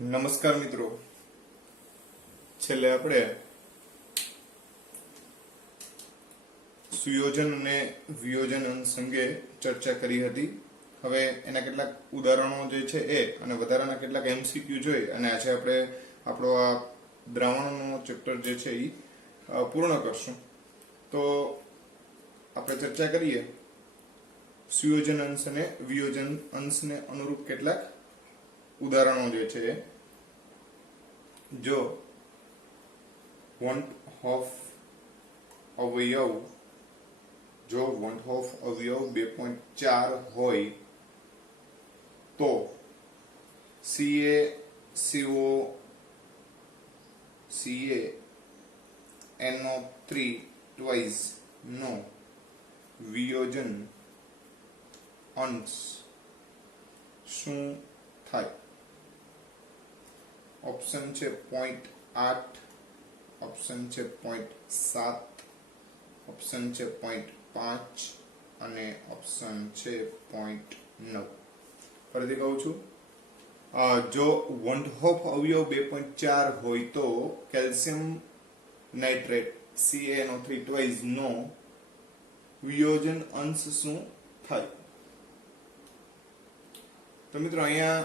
નમસ્કાર મિત્રો, છેલ્લે આપણે સુયોજન અને વિયોજન અંશ અંગે ચર્ચા કરી હતી. હવે એના કેટલાક ઉદાહરણો જે છે એ અને વધારાના કેટલાક એમસીક્યુ જોઈ અને આજે આપણે આપણો આ દ્રાવણનો ચેપ્ટર જે છે એ પૂર્ણ કરશું. તો આપણે ચર્ચા કરીએ સુયોજન અંશ અને વિયોજન અંશને અનુરૂપ કેટલાક ઉદાહરણો જે છે. જો વંટ ઓફ અવયવ 2.4 હોય તો CaCO NO3 twice નો વિયોજન અંશ શું થાય? ઓપ્શન છે 0.8, ઓપ્શન છે 0.7, ઓપ્શન છે 0.5 અને ઓપ્શન છે 0.9. ફરીથી કહું છું, જો વંટહોફ અવયવ 2.4 હોય તો કેલ્શિયમ નાઇટ્રેટ CaNO3 twice નો વિયોજન અંશ શું થાય? તો મિત્રો અહીંયા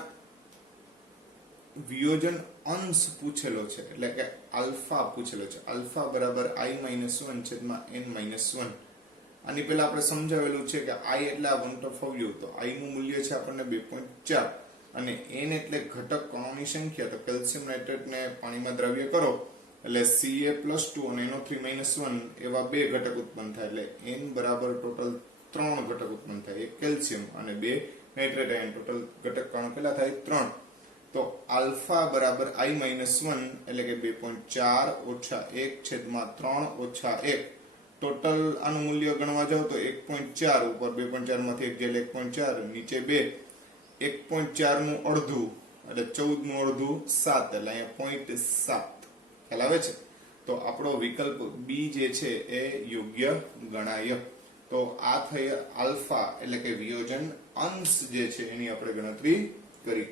વિયોજન અંશ પૂછેલો છે, એટલે કે આલ્ફા પૂછેલો છે. આલ્ફા બરાબર i-1 છેદમાં n-1. આની પહેલા આપણે સમજાવેલું છે કે i એટલે વંટહોફ અવયવ, તો i નું મૂલ્ય છે આપણને 2.4 અને n એટલે ઘટક કણોની સંખ્યા. તો કેલ્શિયમ નાઇટ્રેટને પાણીમાં દ્રાવ્ય કરો એટલે Ca+2 અને NO3-1 એવા બે ઘટક ઉત્પન્ન થાય, એટલે n બરાબર ટોટલ 3 ઘટક ઉત્પન્ન થાય. એક કેલ્શિયમ અને બે નાઇટ્રેટ આયન, ટોટલ ઘટક કણો કેટલા થાય? 3. તો આલ્ફા બરાબર i-1 એટલે કે 2.4 ઓછા 1 છેદમાં 3 ઓછા 1. ટોટલ આનું મૂલ્ય ગણવા જાવ તો 1.4 ઉપર 2.4 માંથી 1 એટલે 1.4, નીચે 2, 1.4 નું અડધું એટલે 14 નું અડધું 7, એટલે અહીંયા 0.7. ખ્યાલ આવે છે? તો આપણો વિકલ્પ બી જે છે એ યોગ્ય ગણાય. તો આ થઈ આલ્ફા એટલે કે વિયોજન અંશ જે છે એની આપણે ગણતરી કરી.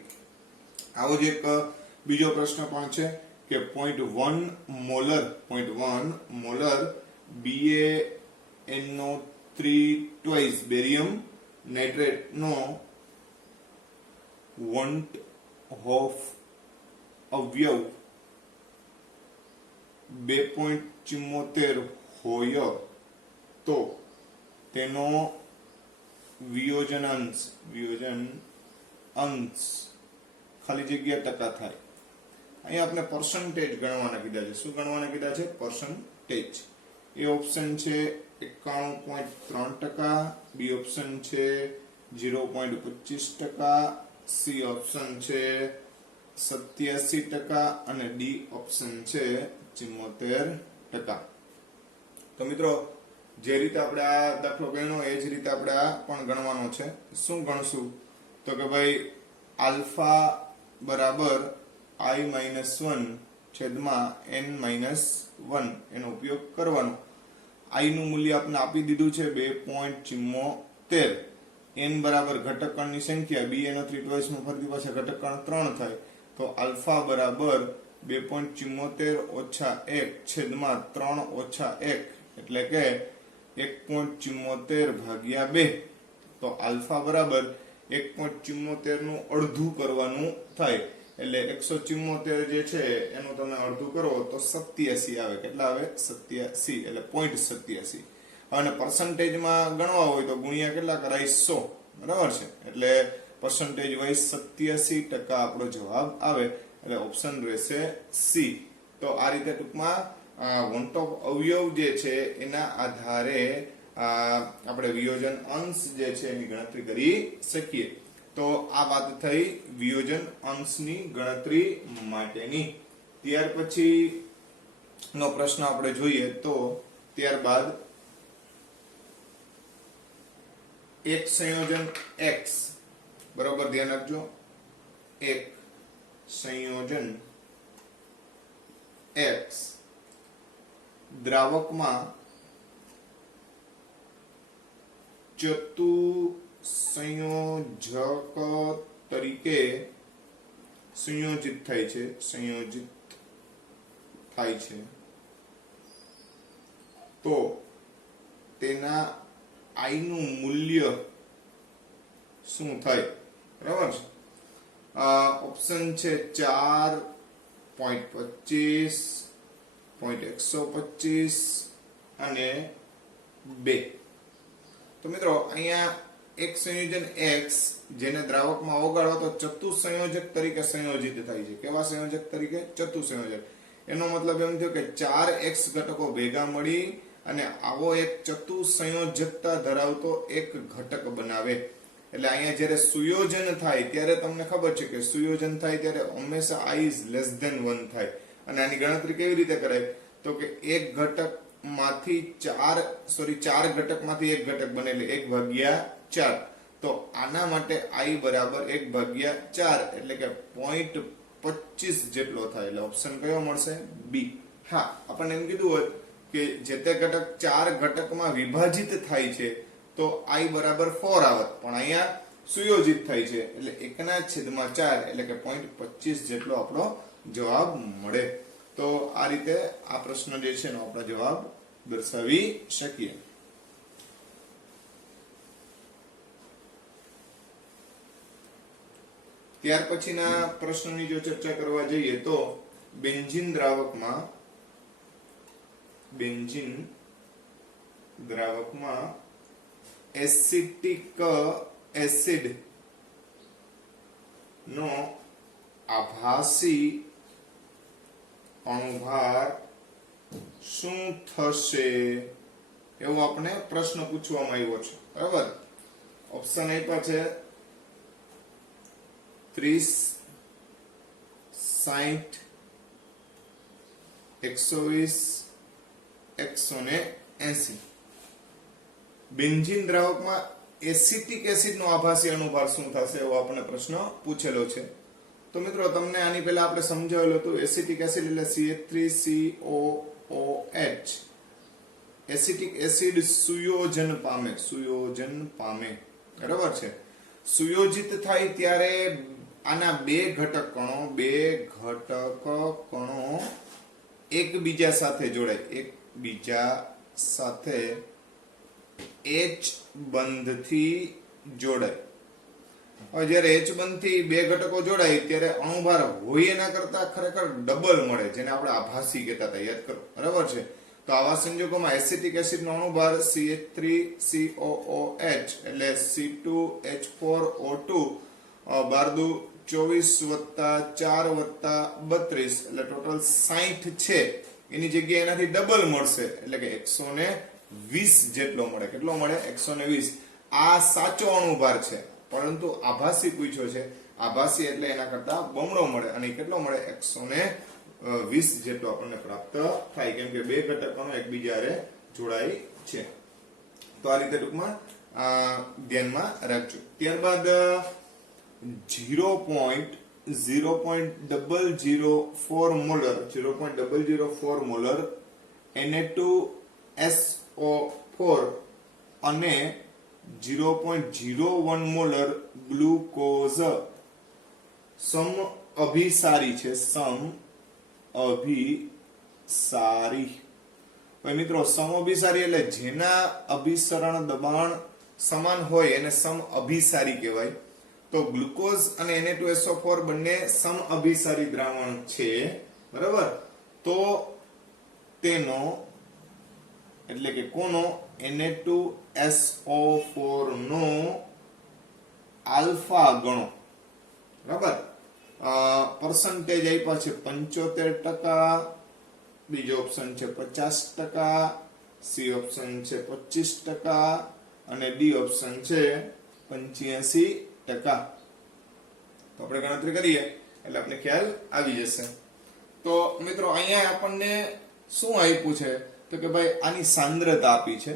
આવો જ એક બીજો પ્રશ્ન પણ છે કે 0.1 molar BaNO3 twice barium nitrate નો વંટહોફ અવયવ 2.74 હોય તો તેનો વિયોજન અંશ ખાલી જગ્યા ટકા થાય. અહીંયા આપણે પર્સન્ટેજ ગણવાના કીધા છે. શું ગણવાના કીધા છે? પર્સન્ટેજ. એ ઓપ્શન છે 91.3%, બી ઓપ્શન છે 0.25%, સી ઓપ્શન છે 87% અને ડી ઓપ્શન છે 74%. તો મિત્રો, જે રીતે આપણે આ દાખલો ગણ્યો એ જ રીતે આપણે આ પણ ગણવાનો છે. શું ગણશું? તો કે ભાઈ આલ્ફા બરાબર i-1 છેદમાં n-1 એનો ઉપયોગ કરવાનો. i નું મૂલ્ય આપણે આપી દીધું છે 2.74. n બરાબર ઘટક કણની સંખ્યા, BaNO3 twice માં ફરીથી પાછા ઘટક કણ 3 થાય. તો આલ્ફા બરાબર 2.74 ઓછા 1 છેદમાં 3 ઓછા 1 એટલે કે 1.74 ભાગ્યા 2. તો આલ્ફા બરાબર 1.74 નું અડધું કરવાનું થાય, એટલે 174 જે છે એનું તમે અડધું કરો તો 87 આવે. કેટલા આવે? 87, એટલે 0.87. અને પર્સન્ટેજમાં ગણવા હોય તો ગુણ્યા કેટલા કરાય? 100. બરાબર છે? એટલે પર્સન્ટેજ વાઇઝ 87% આપણો જવાબ આવે, એટલે ઓપ્શન રહેશે સી. તો આ રીતે ટૂંકમાં વંટહોફ અવયવ જે છે એના આધારે આપણે વિયોજન અંશ જે છે એની ગણતરી કરી શકીએ. તો આ વાત થઈ વિયોજન અંશની ગણતરી માટેની. ત્યાર પછી નો પ્રશ્ન આપણે જોઈએ તો ત્યારબાદ એક સંયોજન x, બરોબર ધ્યાન રાખજો, એક સંયોજન x દ્રાવકમાં ચતુસંયોજક તરીકે સંયોજિત થાય છે તો તેના I નું મૂલ્ય શું થાય? બરાબર છે. ઓપ્શન છે 4.25, 0.125 અને 2. તો મિત્રો અહીંયા એક સંયોજન x જેને દ્રાવકમાં ઓગાળો તો ચતુસંયોજક તરીકે સંયોજિત થાય છે. કેવા સંયોજક તરીકે? ચતુસંયોજક. એનો મતલબ એમ થયો કે 4x ઘટકો ભેગા મળી અને આવો એક ચતુસંયોજકતા ધરાવતો એક ઘટક બનાવે. એટલે અહીંયા જ્યારે સુયોજન થાય ત્યારે તમને ખબર છે કે સુયોજન થાય ત્યારે હંમેશા I is less than 1 થાય. અને આની ગણતરી કેવી રીતે કરાય? તો કે એક ઘટકમાંથી ચાર ઘટકમાંથી એક ઘટક બને એટલે 1/4. તો આના માટે I બરાબર 1/4 એટલે કે 0.25 જેટલો થાય. એટલે ઓપ્શન કયો મળશે? બી. હા, આપણને એમ કીધું હોત કે જે તે ઘટક 4 ઘટકમાં વિભાજિત થાય છે તો I બરાબર 4 આવત, પણ અહીંયા સુયોજિત થાય છે એટલે 1/4 એટલે કે 0.25 જેટલો આપણો જવાબ મળે. તો આ રીતે આ પ્રશ્ન જે છે એનો આપણે જવાબ દર્શાવી શકીએ. ત્યાર પછીના પ્રશ્નની જો ચર્ચા કરવા જઈએ તો બેન્ઝીન દ્રાવકમાં એસિટિક એસિડ નો આભાસી અણુભાર શું થશે એવો આપણે પ્રશ્ન પૂછવામાં આવ્યો છે. બરાબર. ઓપ્શન આપ્યા છે 30, 60, 120, 180. બેન્ઝીન દ્રાવકમાં એસિટિક એસિડ નો આભાસી અણુભાર શું થશે એવો આપણને પ્રશ્ન પૂછેલો છે. તો મિત્રો તમને આની પહેલા આપણે સમજાવેલું હતું. એસિટિક એસિડ એટલે CH3COOH. એસિટિક એસિડ સુયોજન પામે. બરાબર છે. સુયોજિત થાય ત્યારે આના બે ઘટક કણો એકબીજા સાથે H બંધથી જોડાય. હવે જ્યારે H બંધથી બે ઘટકો જોડાય ત્યારે અણુભાર હોય એના કરતા ખરેખર ડબલ મળે, જેને આપણે આભાસી કહેતા હતા. યાદ કરો. બરાબર છે. તો આવા સંજોગોમાં એસિટિક એસિડ નો અણુભાર CH3COOH એટલે C2H4O2 12 24 + 4 + 32 એટલે ટોટલ 60 છે. એની જગ્યાએ એનાથી ડબલ મળશે એટલે કે 120 જેટલો મળે. કેટલો મળે? 120. આ સાચો અણુભાર છે, પરંતુ આભાસી પૂછ્યો છે. આભાસી એટલે એના કરતા બમણો મળે અને કેટલો મળે? 120 જેટલો આપણને પ્રાપ્ત થાય, કેમ કે બે ઘટકો એકબીજા જોડાય છે. તો આ રીતે ટૂંકમાં ધ્યાનમાં રાખજો. ત્યારબાદ 0.004 મોલર Na2SO4 અને 0.01 મોલર ગ્લુકોઝ સમઅભિસારી છે. સમઅભિસારી. ભાઈ મિત્રો, સમઅભિસારી એટલે જેના અભિસરણ દબાણ સમાન હોય એને સમઅભિસારી કહેવાય. તો ગ્લુકોઝ અને Na2SO4 બંને સમઅભિસારી દ્રાવણ છે. બરાબર. તો તેનો એટલે કે કોનો? Na2SO4 નો આલ્ફા ગણો. બરાબર. પર્સન્ટેજ આપ્યા છે 75%, બીજો ઓપ્શન છે 50%, સી ઓપ્શન છે 25% અને ડી ઓપ્શન છે 85%. તો આપણે ગણતરી કરીએ એટલે આપણે ખ્યાલ આવી જશે. તો મિત્રો અહીંયા આપણને શું આપ્યું છે તો કે ભાઈ આની સાંદ્રતા આપી છે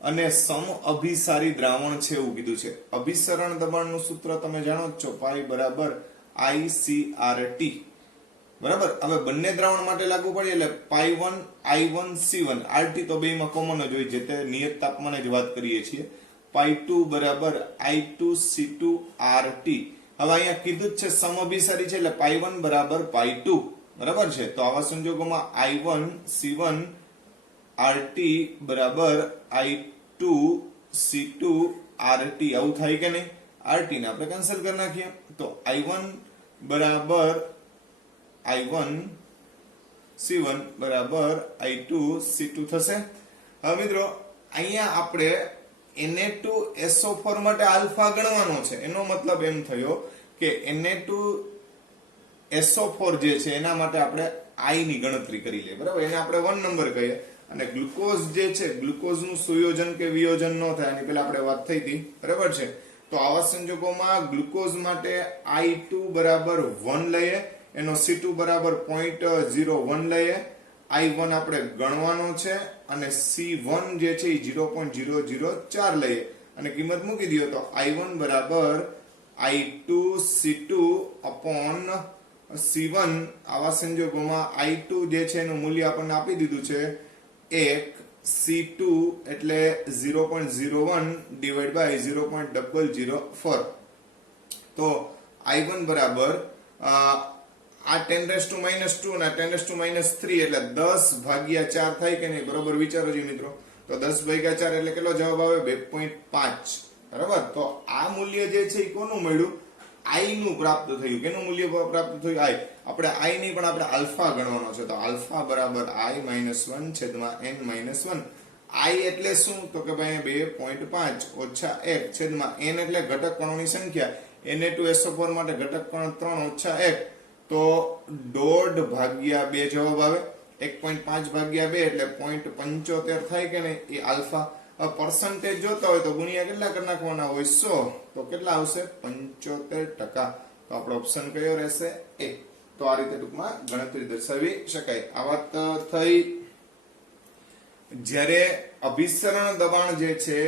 અને સમઅભિસારી દ્રાવણ છે એવું કીધું છે. અભિસરણ દબાણનું સૂત્ર તમે જાણો જ છો, પાઈ બરાબર ICRT. બરાબર. હવે બંને દ્રાવણ માટે લાગુ પડે એટલે પાઈ1 I1 C1 RT તો બેમાં કોમન જ હોય, જે તે નિયત તાપમાને જ વાત કરીએ છીએ. પાઈ2 બરાબર I2 C2 RT હવે અહીંયા કીધું જ છે સમઅભિસારી છે એટલે પાઈ 1 બરાબર પાઈ 2 બરાબર છે. તો આવા સંજોગોમાં I1 C1 RT બરાબર I2 C2 RT આવું થાય કે નહીં? RT ને આપણે કેન્સલ કરી નાખીએ તો I1 બરાબર I1 C1 બરાબર I2 C2 થશે. હવે મિત્રો અહીંયા આપણે Na2SO4 માટે આલ્ફા ગણવાનો છે. એનો મતલબ એમ થયો કે Na2SO4 જે છે એના માટે આપણે I ની ગણતરી કરી લઈએ બરાબર. એને આપણે 1 નંબર કહીએ અને ગ્લુકોઝ જે છે ગ્લુકોઝ નું સુયોજન કે વિયોજન ન થાય એની પહેલા આપણે વાત થઈ હતી બરાબર છે. તો આવા સંજોગોમાં ગ્લુકોઝ માટે I2 બરાબર 1 લઈએ, એનો C2 બરાબર 0.01 લઈએ, I1 આપણે ગણવાનો છે અને C1 જે છે એ 0.004 લઈએ અને કિંમત મૂકી દઈએ તો I1 બરાબર I2 C2 upon C1. આવા સંજોગોમાં I2 જે છે એનું મૂલ્ય આપણને આપી દીધું છે 1, C2 એટલે 0.01 divided by 0.004. તો I1 બરાબર આ 10⁻² અને 10⁻³ એટલે 10 ભાગ્યા 4 થાય કે નહીં? બરોબર વિચારો છો મિત્રો. તો 10 ભાગ્યા 4 એટલે કેટલો જવાબ આવે? 2.5 બરાબર. તો આ મૂલ્ય જે છે એ કોનું મળ્યું? I નું પ્રાપ્ત થયું. કેનું મૂલ્ય પ્રાપ્ત થયું? I. આપણે I નહીં પણ આપણે આલ્ફા ગણવાનો છે. તો આલ્ફા બરાબર I-1 છેદમાં n-1. I એટલે શું? તો કે ભાઈ 2.5 ઓછા 1 છેદમાં n એટલે ઘટક કણોની સંખ્યા. Na2SO4 માટે ઘટક કણ 3 ઓછા 1 તો 1.5 ભાગ્યા 2 જવાબ આવે. 1.5 ભાગ્યા 2 એટલે 0.75 થાય કે નહીં? એ આલ્ફા. પર્સન્ટેજ જોતા હોય તો ગુણ્યા કેટલા કરી નાખવાના હોય? 100. તો કેટલા આવશે? 75%. તો આપણો ઓપ્શન કયો રહેશે? એ. તો આ રીતે ટૂંકમાં ગણતરી દર્શાવી શકાય. આ વાત થઈ. જ્યારે અભિસરણ દબાણ જે છે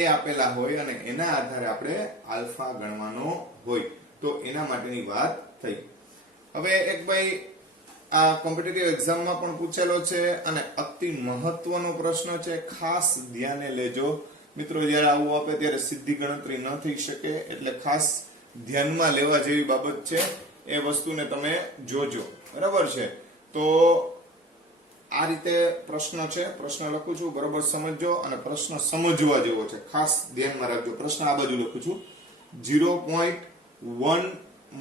એ આપેલા હોય અને એના આધારે આપણે આલ્ફા ગણવાનો હોય તો એના માટેની વાત થઈ. હવે એક ભાઈ આ કોમ્પિટિટિવ એક્ઝામમાં પણ પૂછેલો છે અને અતિ મહત્વનો પ્રશ્ન છે. ખાસ ધ્યાને લેજો મિત્રો. જ્યારે આવું આપે ત્યારે સીધી ગણતરી ન થઈ શકે એટલે ખાસ ધ્યાનમાં લેવા જેવી બાબત છે. એ વસ્તુને તમે જોજો બરાબર છે. તો આ રીતે પ્રશ્ન છે. પ્રશ્ન લખું છું બરાબર સમજજો અને પ્રશ્ન સમજવા જેવો છે. ખાસ ધ્યાનમાં રાખજો. પ્રશ્ન આ બાજુ લખું છું. 0.1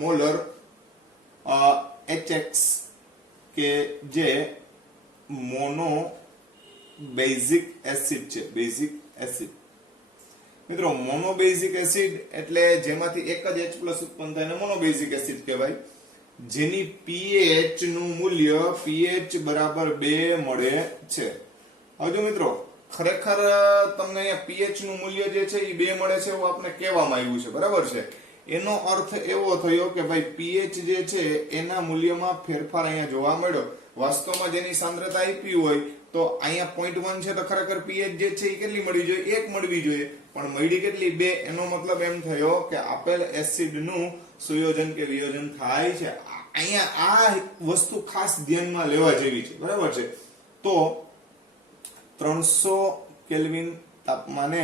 મોલર HX કે જે મોનો બેઝિક એસિડ છે. બેઝિક એસિડ મિત્રો મોનો બેઝિક એસિડ એટલે જેમાંથી એક જ H+ ઉત્પન્ન થાય ને મોનો બેઝિક એસિડ કહેવાય. જેની pH નું મૂલ્ય pH બરાબર 2 મળે છે. હવે જો મિત્રો ખરેખર તમને અહીંયા pH નું મૂલ્ય જે છે એ 2 મળે છે એવું આપણે કહેવામાં આવ્યું છે બરાબર છે. એનો અર્થ એવો થયો કે ભાઈ pH જે છે એના મૂલ્યમાં ફેરફાર અહીંયા જોવા મળ્યો. વાસ્તવમાં જેની સાંદ્રતા આપી હોય તો અહીંયા 0.1 છે તો ખરેખર pH જે છે એ કેટલી મળવી જોઈએ? 1 મળવી જોઈએ પણ મળી કેટલી? 2. એનો મતલબ એમ થયો કે આપેલ એસિડ નું સુયોજન કે વિયોજન થાય છે. અહીંયા આ વસ્તુ ખાસ ધ્યાનમાં લેવા જેવી છે બરાબર છે. તો 300 કેલ્વિન તાપમાને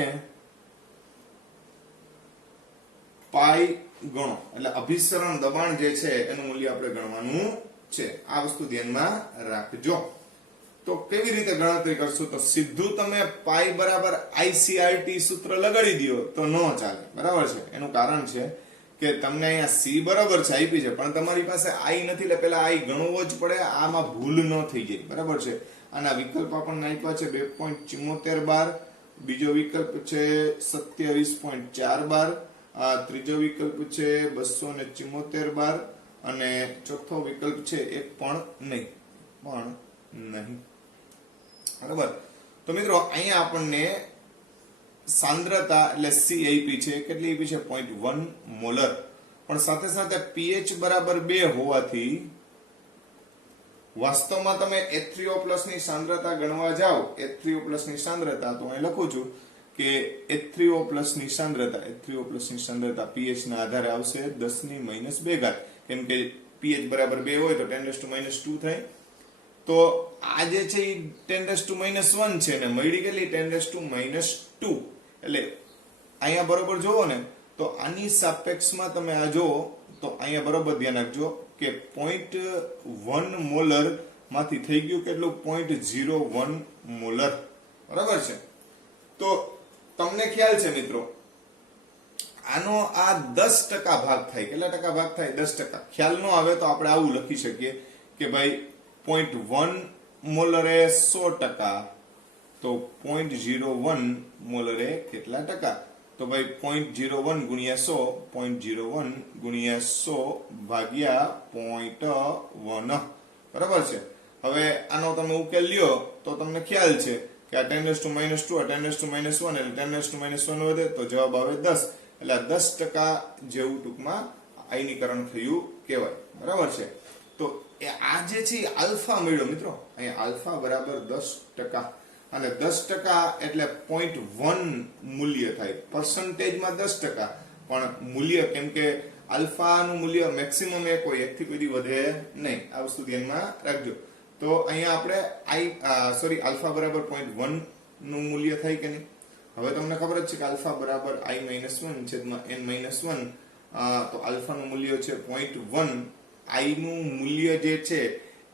પાઈ ગણો એટલે અભિસરણ દબાણ જે છે એનું મૂલ્ય આપણે ગણવાનું છે. આ વસ્તુ ધ્યાનમાં રાખજો. તો કેવી રીતે ગણતરી કરશું? તો સીધું તમે પાઈ બરાબર ICRT સૂત્ર લગાડી દો તો ન ચાલે બરાબર છે. એનું કારણ છે કે તમને અહીંયા C બરાબર છે આપી છે પણ તમારી પાસે I નથી એટલે પેલા I ગણવો જ પડે. આમાં ભૂલ ન થઈ જાય બરાબર છે. આના વિકલ્પ આપણને આપ્યા છે 2.74 બાર, બીજો વિકલ્પ છે 27.4 બાર, ત્રીજો વિકલ્પ છે 274 બાર અને ચોથો વિકલ્પ છે એક પણ નહીં બરાબર. તો મિત્રો અહીંયા આપણને સાંદ્રતા એટલે C આપી છે. કેટલી આપી છે? 0.1 મોલર. પણ સાથે સાથે pH બરાબર 2 હોવાથી વાસ્તવમાં તમે H3O+ ની સાંદ્રતા ગણવા જાઓ H3O+ ની સાંદ્રતા તો અહીં લખું છું કે H3O+ ની સાંદ્રતા pH ના આધારે આવશે 10⁻². કેમ કે pH બરાબર 2 હોય તો 10⁻² થાય. તો આ જે છે એ 10⁻1 છે ને મળી કેટલી? 10⁻². એટલે અહીંયા બરોબર જોવો ને તો તો આની સાપેક્ષમાં તમે આ જુઓ તો અહીંયા બરોબર ધ્યાન રાખજો કે 0.1 મોલર માંથી થઈ ગયું કેટલું 0.01 મોલર, બરાબર છે. તો તમને ખ્યાલ છે મિત્રો આનો આ 10% ભાગ થાય. કેટલા ટકા ભાગ થાય? 10%. ખ્યાલ ન આવે તો આપણે આવું લખી શકીએ કે ભાઈ 0.1 મોલરે 100%, તો 0.01 મોલરે કેટલા ટકા? તો ભાઈ 0.01 ગુણ્યા 100, 0.01 ગુણ્યા 100 ભાગ્યા 0.1, બરાબર છે. હવે આનો તમે ઉકેલ લ્યો તો તમને ખ્યાલ છે કે આ 10⁻², આ 10⁻⁻1 એટલે 10⁻⁻1 વધે તો જવાબ આવે 10. એટલે 10% જેવું ટૂંકમાં આયનીકરણ થયું કહેવાય, બરાબર છે. તો આ જે છે આલ્ફા મળ્યો મિત્રો, અહીંયા આલ્ફા બરાબર 10%, અને 10% એટલે 0.1 મૂલ્ય થાય. પર્સન્ટેજમાં 10%, પણ મૂલ્ય કેમ કે આલ્ફાનું મૂલ્ય મેક્સિમમ 1 હોય, 1 થી કોઈ દી વધે નહીં. આ વસ્તુ ધ્યાનમાં રાખજો. તો અહીંયા આપણે આલ્ફા બરાબર 0.1 નું મૂલ્ય થાય કે નહીં? હવે તમને ખબર જ છે કે આલ્ફા બરાબર i-1 છેદમાં n-1, તો આલ્ફાનું મૂલ્ય છે 0.1. i નું મૂલ્ય જે છે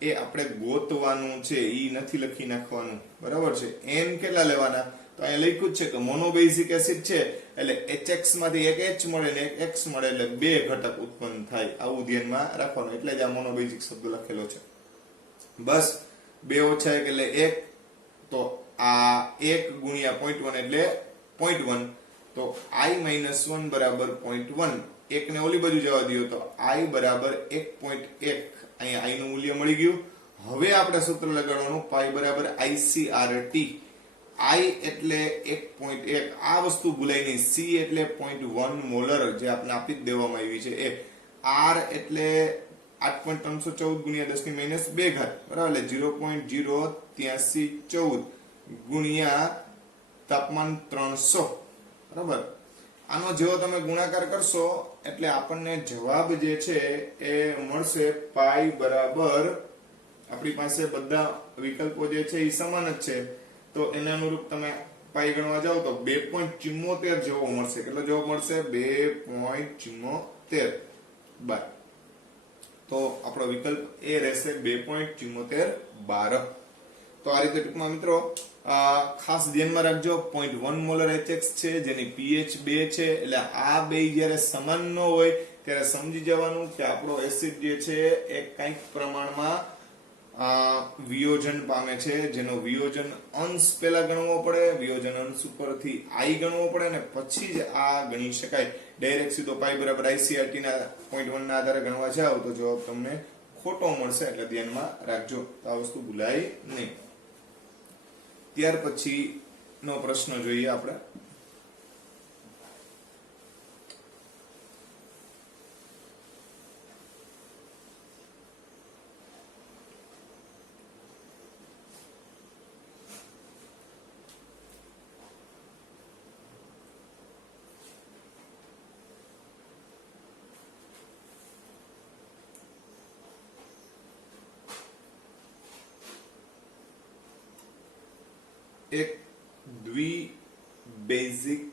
એ આપણે ગોતવાનું છે, ઈ નથી લખી નાખવાનું, બરાબર છે. n કેટલા લેવાના? તો અહીંયા લખ્યું જ છે કે મોનોબેઝિક એસિડ છે એટલે HX માંથી એક H મળે ને એક X મળે એટલે 2 ઘટક ઉત્પન્ન થાય. આવું ધ્યાનમાં રાખવાનું, એટલે જ આ મોનોબેઝિક શબ્દ લખેલો છે. બસ 2 ઓછા 1 એટલે 1, તો આ 1 ગુણ્યા 0.1 એટલે 0.1, તો i-1 બરાબર 0.1. 1 ને ઓલી બાજુ જવા દો તો i બરાબર 1.1. અહીંયા i નું મૂલ્ય મળી ગયું. હવે આપણે સૂત્ર લગાડવાનું પાઈ બરાબર ICRT. i એટલે 1.1, આ વસ્તુ ભૂલાય નહીં. c એટલે 0.1 મોલર જે આપણે આપી જ દેવામાં આવી છે એ. r એટલે 8.314 ગુણ્યા 10⁻², બરાબર, એટલે 0.08314 ગુણ્યા તાપમાન 300, બરાબર. આનો જેવો તમે ગુણાકાર કરશો એટલે આપણને જવાબ જે છે એ મળશે પાઈ બરાબર, આપણી પાસે બધા વિકલ્પો જે છે એ સમાન જ છે, તો એના અનુરૂપ તમે પાઈ ગણવા જાવ તો 2.74 જેવો મળશે. કેટલો જવાબ મળશે? 2.74 બાર. તો આપણો વિકલ્પ એ રહેશે 2.7412. તો આ રીતે ટૂંકમાં મિત્રો ખાસ ધ્યાનમાં રાખજો 0.1 મોલર HX છે જેની pH 2 છે, એટલે આ બે જ્યારે સમાન ન હોય ત્યારે સમજી જવાનું કે આપણો એસિડ જે છે એ કંઈક પ્રમાણમાં વિયોજન પામે છે, જેનો વિયોજન અંશ પહેલા ગણવો પડે, વિયોજન અંશ ઉપરથી i ગણવો પડે અને પછી જ આ ગણી શકાય. ડાયરેક્ટ સીધો પાઈ બરાબર ICRT ના 0.1 ના આધારે ગણવા જાવ તો જવાબ તમને ખોટો મળશે, એટલે ધ્યાનમાં રાખજો, આ વસ્તુ ભૂલાય નહીં. ત્યાર પછી નો પ્રશ્ન જોઈએ આપણે. એક દ્વિબેઝિક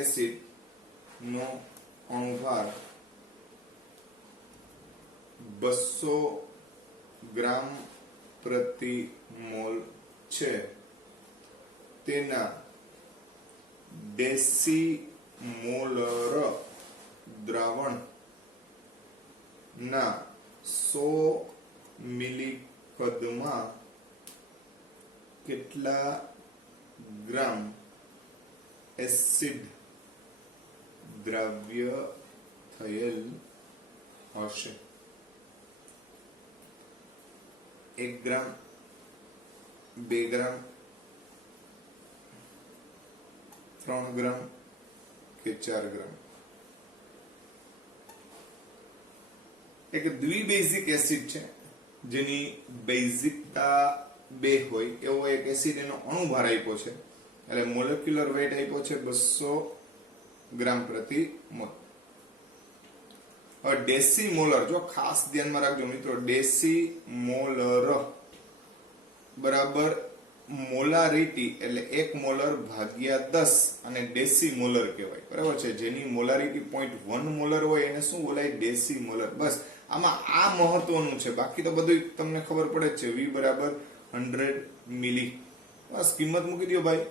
એસિડ નો અણુભાર 200 ગ્રામ પ્રતિ મોલ છે. તેના ડેસીમોલર દ્રાવણ ના 100 મિલીકદમાં કેટલા ગ્રામ એસિડ દ્રાવ્ય થયેલ હશે? 1 ગ્રામ, 2 ગ્રામ, 3 ગ્રામ કે 4 ગ્રામ? એક દ્વિબેઝિક એસિડ છે જેની બેઝિકતા 2 હોય એવો એક એસિડ એનો અણુભાર આપ્યો છે, એટલે મોલેક્યુલર વેટ આપ્યો છે 200 ગ્રામ પ્રતિ મોલ. હવે ડેસીમોલર, જો ખાસ ધ્યાનમાં રાખજો મિત્રો, ડેસીમોલર બરાબર મોલારિટી એટલે 1 મોલર ભાગ્યા 10 અને ડેસીમોલર કહેવાય, બરાબર છે. જેની મોલારિટી 0.1 મોલર હોય એને શું બોલાય? ડેસીમોલર. બસ આમાં આ મહત્વનું છે, બાકી તો બધું તમને ખબર પડે જ છે. V બરાબર 100 મિલી. બસ કિંમત મૂકી દો ભાઈ.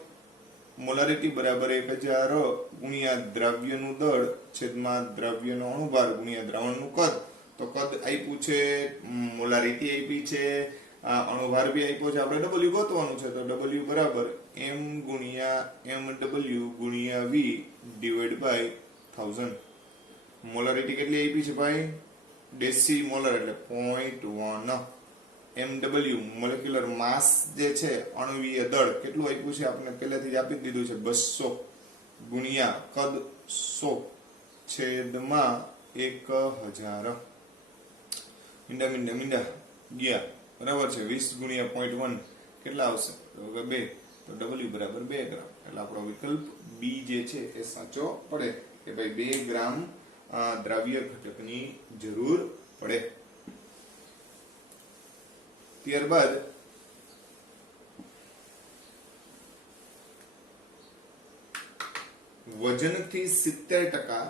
મોલારિટી બરાબર 1000 ગુણ્યા દ્રવ્યનું દળ છેદમાં દ્રવ્યનો અણુભાર ગુણ્યા દ્રાવણનું કદ. તો કદ આપ્યું છે, મોલારિટી આપી છે, અણુભાર બી આપ્યો છે. આપણે W ગોતવાનું છે, તો W બરાબર M ગુણ્યા MW ગુણ્યા V ડિવાઈડ બાય 1000. મોલારિટી કેટલી આપી છે ભાઈ? ડેસીમોલર એટલે 0.1. MW મોલેક્યુલર માસ જે છે, અણુવીય દળ કેટલું આપ્યું છે? આપણે પહેલેથી જ આપી દીધું છે, 200 ગુણ્યા કદ 100 છેદમાં 1000. મીંડા ગયા, બરાબર છે. 20 ગુણ્યા 0.1 કેટલા આવશે? તો 2. તો W બરાબર 2 ગ્રામ. એટલે આપણો વિકલ્પ બી જે છે એ સાચો પડે કે ભાઈ 2 ગ્રામ દ્રવ્ય ઘટકની જરૂર પડે. ત્યારબાદ વજનથી 70%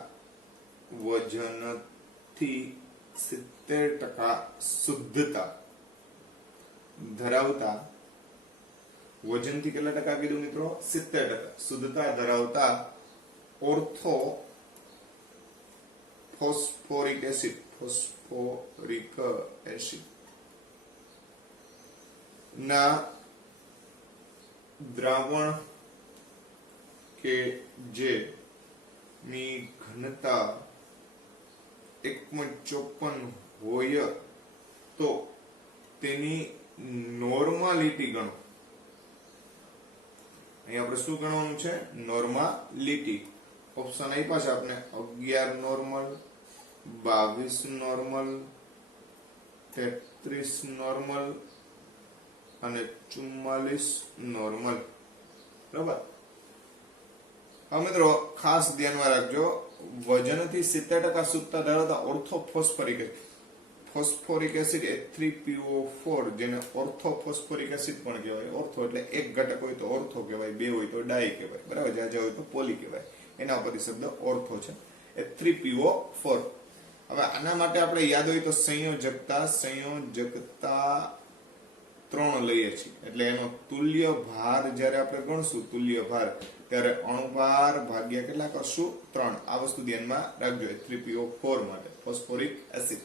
શુદ્ધતા ધરાવતા, વજનથી કેટલા ટકા કીધું મિત્રો? 70% શુદ્ધતા ધરાવતા ઓર્થો ફોસ્ફોરિક એસિડ ના દ્રાવણ કે જે ની ઘનતા 1.54 હોય તો તેની નોર્માલિટી ગણો. અહીં આપણે શું ગણવાનું છે? નોર્માલિટી. ઓપ્શન આપ્યા છે આપણે 11 નોર્મલ, 22 નોર્મલ, 33 નોર્મલ અને 44 નોર્મલ. બરાબર. હવે મિત્રો ખાસ ધ્યાનમાં રાખજો, વજનથી 70% શુદ્ધતા ધરાવતા ફોસ્ફોરિક એસિડ H3PO4 જેને ઓર્થોફોસ્ફોરિક એસિડ પણ કહેવાય. ઓર્થો એટલે એક ઘટક હોય તો ઓર્થો કહેવાય, બે હોય તો ડાઈ કહેવાય, બરાબર. જ્યાં હોય તો પોલી કહેવાય. એના ઉપરથી શબ્દ ઓર્થો છે. H3PO4. હવે આના માટે આપણે યાદ હોય તો સંયોજકતા 3 લઈએ છીએ. એટલે એનો તુલ્ય ભાર જ્યારે આપણે ગણશું, તુલ્ય ભાર, ત્યારે અણુભાર ભાગ્યા કેટલા કરશું? 3. આ વસ્તુ ધ્યાનમાં રાખજો H3PO4 માટે, ફોસ્ફોરિક એસિડ.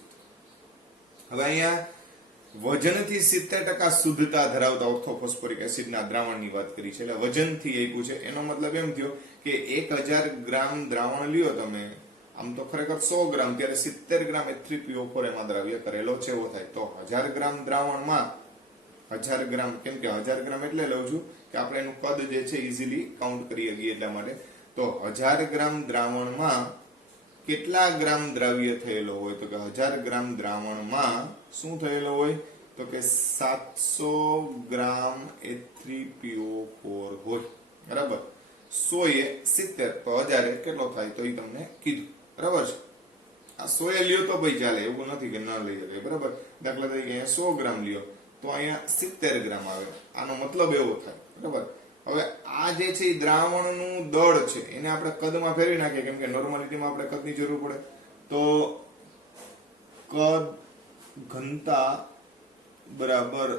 હવે અહીંયા વજનથી 70% શુદ્ધતા ધરાવતા ઓર્થોફોસ્ફોરિક એસિડના દ્રાવણની વાત કરી છે. એટલે વજનથી આપ્યું છે, એનો મતલબ એમ થયો કે 1000 ગ્રામ દ્રાવણ લ્યો તમે, આમ તો ખરેખર 100 ગ્રામ, ત્યારે 70 ગ્રામ H3PO4 એમાં દ્રાવ્ય કરેલો છે એવો થાય. તો 1000 ગ્રામ દ્રાવણમાં 1000 ગ્રામ, કેમ કે 1000 ગ્રામ એટલે લઉં છું કે આપણે એનું કદ જે છે ઈઝીલી કાઉન્ટ કરી શકીએ એટલા માટે. તો 1000 ગ્રામ દ્રાવણમાં કેટલા ગ્રામ દ્રાવ્ય થયેલો હોય? તો કે 1000 ગ્રામ દ્રાવણમાં શું થયેલો હોય? તો કે 700 ગ્રામ H3PO4 હોય, બરાબર. 100 એ 70, તો 1000 એ કેટલો થાય? તો એ તમને કીધું, બરાબર છે. આ 100 એ લ્યો તો ભાઈ ચાલે, એવું નથી કે ન લઈ શકે, બરાબર. દાખલા તરીકે અહીંયા 100 ગ્રામ લ્યો તો અહીંયા 70 ગ્રામ આવે. આનો મતલબ એવો થાય, બરાબર. હવે આ જે છે એ દ્રાવણનું દળ છે, એને આપણે કદમાં ફેરવી નાખીએ, કેમ કે નોર્માલિટીમાં આપણે કદની જરૂર પડે. તો કદ ઘનતા બરાબર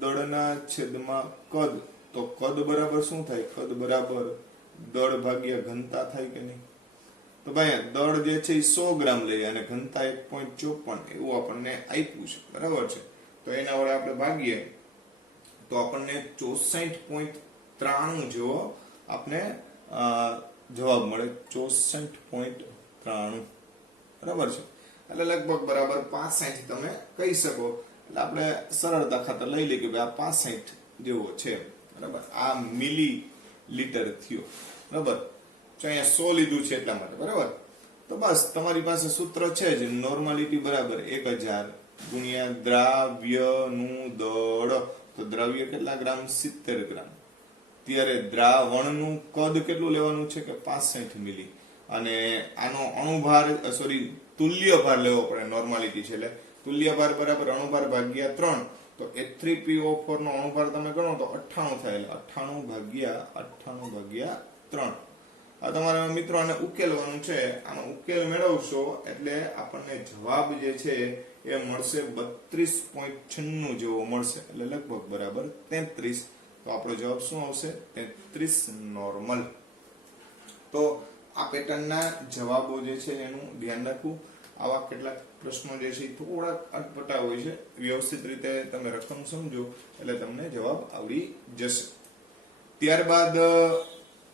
દળના છેદમાં કદ. તો કદ બરાબર શું થાય? કદ બરાબર દળ ભાગ્યા ઘનતા થાય કે નહીં? તો ભાઈ દળ જે છે એ 100 ગ્રામ લઈએ અને ઘનતા 1.54 એવું આપણને આપ્યું છે, બરાબર છે. તો એના વડે આપણે ભાગીએ તો આપણને 64.93 જેવો આપણે જવાબ મળે. 64.93, બરાબર છે. એટલે લગભગ બરાબર 65 તમે કહી શકો. એટલે આપણે સરળતા ખાતર લઈ લઈએ કે ભાઈ આ 65 જેવો છે, બરાબર. આ મિલી લીટર થયો, બરાબર. તો અહીંયા 100 લીધું છે એટલા માટે, બરાબર. તો બસ તમારી પાસે સૂત્ર છે જ, નોર્માલિટી બરાબર 1000 ગુણ્યા દ્રાવ્યનું દળ. તો દ્રવ્ય કેટલા ગ્રામ? 70 ગ્રામ. ત્યારે દ્રાવણનું કદ કેટલું લેવાનું છે? કે 65 મિલી. અને આનો અણુભાર તુલ્ય ભાર લેવો પડે, નોર્માલિટી છે એટલે તુલ્ય ભાર બરાબર અણુભાર ભાગ્યા 3. તો H3PO4 નો અણુભાર તમે ગણો તો 98 થાય, એટલે 98 ભાગ્યા 3. આ તમારા મિત્રો આને ઉકેલવાનું છે. આનો ઉકેલ મેળવશો એટલે આપણને જવાબ જે છે એ મળશે 32.96 જેવો મળશે, એટલે લગભગ બરાબર 33. તો આપણો જવાબ શું આવશે? 33 નોર્મલ. તો આ પેટર્નના જવાબો જે છે એનું ધ્યાન રાખવું. આવા કેટલાક પ્રશ્નો જે છે થોડાક અટપટા હોય છે, વ્યવસ્થિત રીતે તમે રકમ સમજો એટલે તમને જવાબ આવડી જશે. ત્યારબાદ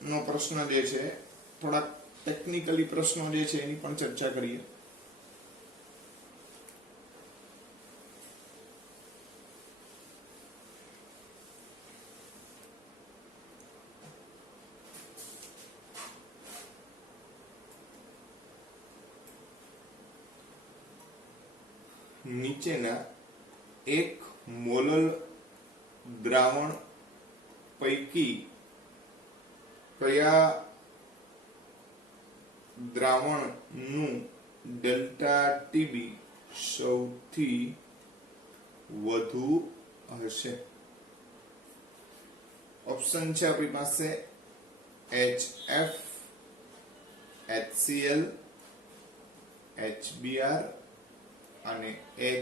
નો પ્રશ્ન જે છે થોડાક ટેકનિકલી પ્રશ્નો જે છે એની પણ ચર્ચા કરીએ. નીચેના એક મોલલ દ્રાવણ પૈકી કયા દ્રાવણનું ડેલ્ટા ટીબી સૌથી વધુ હશે? ઓપ્શન છે આપણી પાસે HF, HCl, HBr અને HI.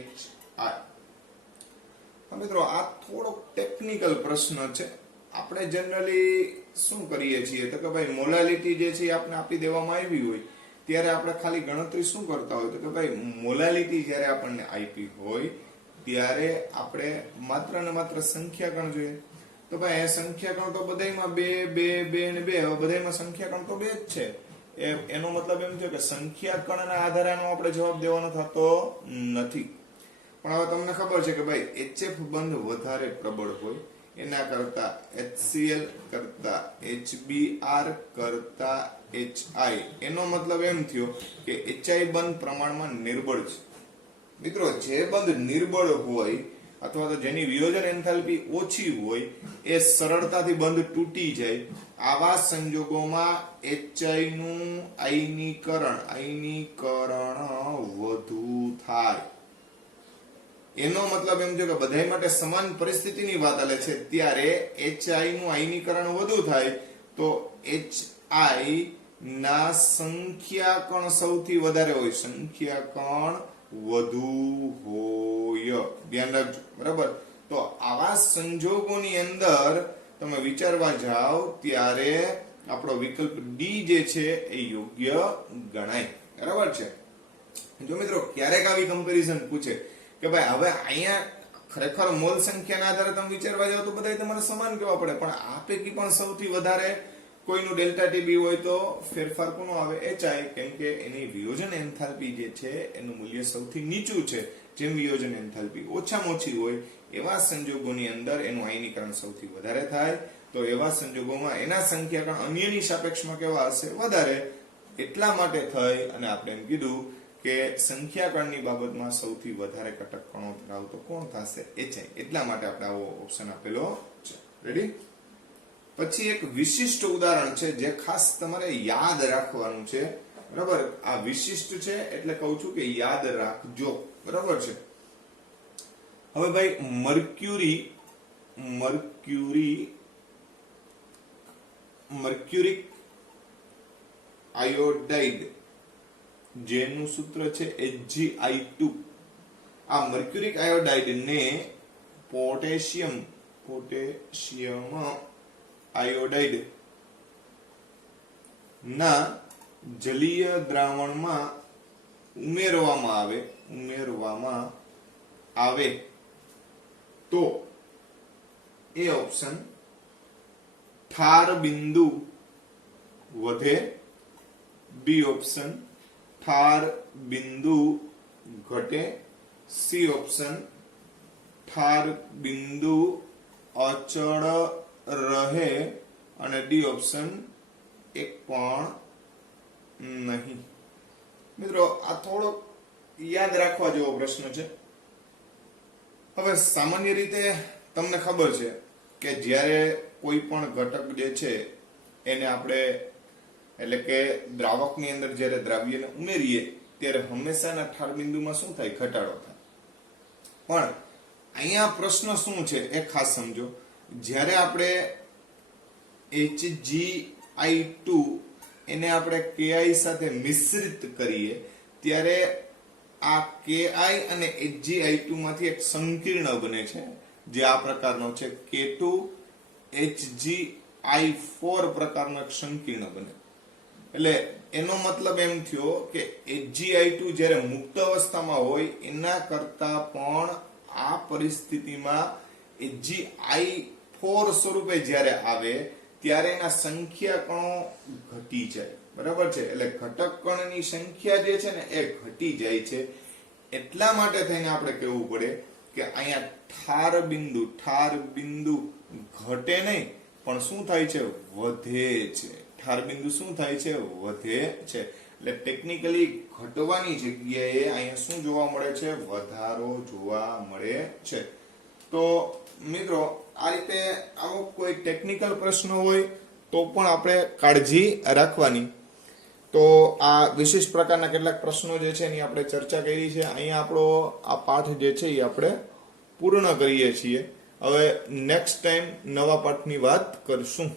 મિત્રો આ થોડો ટેકનિકલ પ્રશ્ન છે. આપણે જનરલી શું કરીએ છીએ તો કે ભાઈ મોલાલિટી જે છે આપણે આપી દેવામાં આવી હોય ત્યારે આપણે ખાલી ગણતરી શું કરતા હોય તો કે ભાઈ મોલાલિટી જ્યારે આપણને આપી હોય ત્યારે આપણે માત્ર ને માત્ર સંખ્યાગણ જોઈએ. તો ભાઈ એ સંખ્યાગણ તો બધાયમાં 2 2 2 ને 2, હવે બધાયમાં સંખ્યાગણ તો 2 જ છે. એનો મતલબ એમ છે કે સંખ્યાગણના આધારે આનો આપણે જવાબ દેવાનો થતો નથી. પણ હવે તમને ખબર છે કે ભાઈ HF બંધ વધારે પ્રબળ હોય એના કરતા HCl કરતા HBr કરતા HI, એનો મતલબ એમ થયો કે HI બંધ પ્રમાણમાં નિર્બળ છે. મિત્રો જે બંધ નિર્બળ હોય અથવા તો જેની વિયોજન એન્થાલ્પી ઓછી હોય એ સરળતાથી બંધ તૂટી જાય. આવા સંજોગોમાં HI નું આયનીકરણ વધુ થાય. એનો મતલબ એમ છે કે બધા માટે સમાન પરિસ્થિતિની વાત આલે છે ત્યારે HI નું આયનીકરણ વધુ થાય તો HI ના સંખ્યાકણ સૌથી વધારે હોય, સંખ્યાકણ વધુ હોય, ધ્યાન રાખજો. બરાબર? તો આવા સંજોગોની અંદર તમે વિચારવા જાઓ ત્યારે આપણો વિકલ્પ ડી જે છે એ યોગ્ય ગણાય. બરાબર છે? જો મિત્રો ક્યારેક આવી કમ્પેરિઝન પૂછે કે ભાઈ હવે અહીંયા ખરેખર મોલ સંખ્યાના આધારે તમે વિચારવા જાઓ તો બધા તમારે સમાન કહેવા પડે, પણ આ પૈકી પણ સૌથી વધારે કોઈનું ડેલ્ટા ટીબી હોય તો ફેરફાર કોનો આવે? HI, કેમ કે એની વિયોજન એન્થાલ્પી જે છે એનું મૂલ્ય સૌથી નીચું છે. જેમ વિયોજન એન્થાલ્પી ઓછામાં ઓછી હોય એવા સંજોગોની અંદર એનું આયનીકરણ સૌથી વધારે થાય. તો એવા સંજોગોમાં એના સંખ્યાકણ અન્યની સાપેક્ષમાં કેવા હશે? વધારે. એટલા માટે થઈ અને આપણે એમ કીધું કે સંખ્યાકણની બાબતમાં સૌથી વધારે કટક કણો ધરાવતો કોણ થશે? HI. એટલા માટે આપણે આવો ઓપ્શન આપેલો છે. રેડી? પછી એક વિશિષ્ટ ઉદાહરણ છે જે ખાસ તમારે યાદ રાખવાનું છે. બરાબર? આ વિશિષ્ટ છે એટલે કહું છું કે યાદ રાખજો. બરાબર છે? હવે ભાઈ મર્ક્યુરિક આયોડાઇડ જેનું સૂત્ર છે HgI2. આ મર્ક્યુરિક આયોડાઇડ ને પોટેશિયમ આયોડાઇડ ના જલીય દ્રાવણમાં ઉમેરવામાં આવે તો એ ઓપ્શન ઠાર બિંદુ વધે, બી ઓપ્શન ઠાર બિંદુ ઘટે, સી ઓપ્શન ઠાર બિંદુ અચળ રહે અને ડી ઓપ્શન એક પણ નહીં. મિત્રો આ થોડો યાદ રાખવા જેવો પ્રશ્ન છે. હવે સામાન્ય રીતે તમને ખબર છે કે જ્યારે કોઈ પણ ઘટક જે છે એને આપણે એટલે કે દ્રાવકની અંદર જ્યારે દ્રાવ્યને ઉમેરીએ ત્યારે હંમેશાના ઠાર બિંદુમાં શું થાય? ઘટાડો થાય. પણ અહીંયા પ્રશ્ન શું છે એ ખાસ સમજો. જ્યારે આપણે HgI2 એને આપણે Ki સાથે મિશ્રિત કરીએ ત્યારે આ Ki અને HgI2 માંથી એક સંકીર્ણ બને છે જે આ પ્રકારનો છે K2HgI4 પ્રકારનો એક સંકીર્ણ બને. એટલે એનો મતલબ એમ થયો કે HgI2 જ્યારે મુક્ત અવસ્થામાં હોય એના કરતા પણ આ પરિસ્થિતિમાં HgI4 સ્વરૂપે જ્યારે આવે ત્યારે એના સંખ્યા કણો ઘટી જાય. બરાબર છે? એટલે ઘટક કણની સંખ્યા જે છે ને એ ઘટી જાય છે. એટલા માટે થઈને આપણે કહેવું પડે કે અહીંયા ઠાર બિંદુ ઘટે નહીં પણ શું થાય છે? વધે છે. ઠાર બિંદુ શું થાય છે? વધે છે. એટલે ટેકનિકલી ઘટવાની જગ્યાએ અહીંયા શું જોવા મળે છે? વધારો જોવા મળે છે. તો મિત્રો આ રીતે આવો કોઈ ટેકનિકલ પ્રશ્ન હોય તો પણ આપણે કાળજી રાખવાની. તો આ વિશિષ્ટ પ્રકારના કેટલાક પ્રશ્નો જે છે એની આપણે ચર્ચા કરી છે. અહીંયા આપણો આ પાઠ જે છે એ આપણે પૂર્ણ કરીએ છીએ. હવે નેક્સ્ટ ટાઈમ નવા પાઠની વાત કરશું.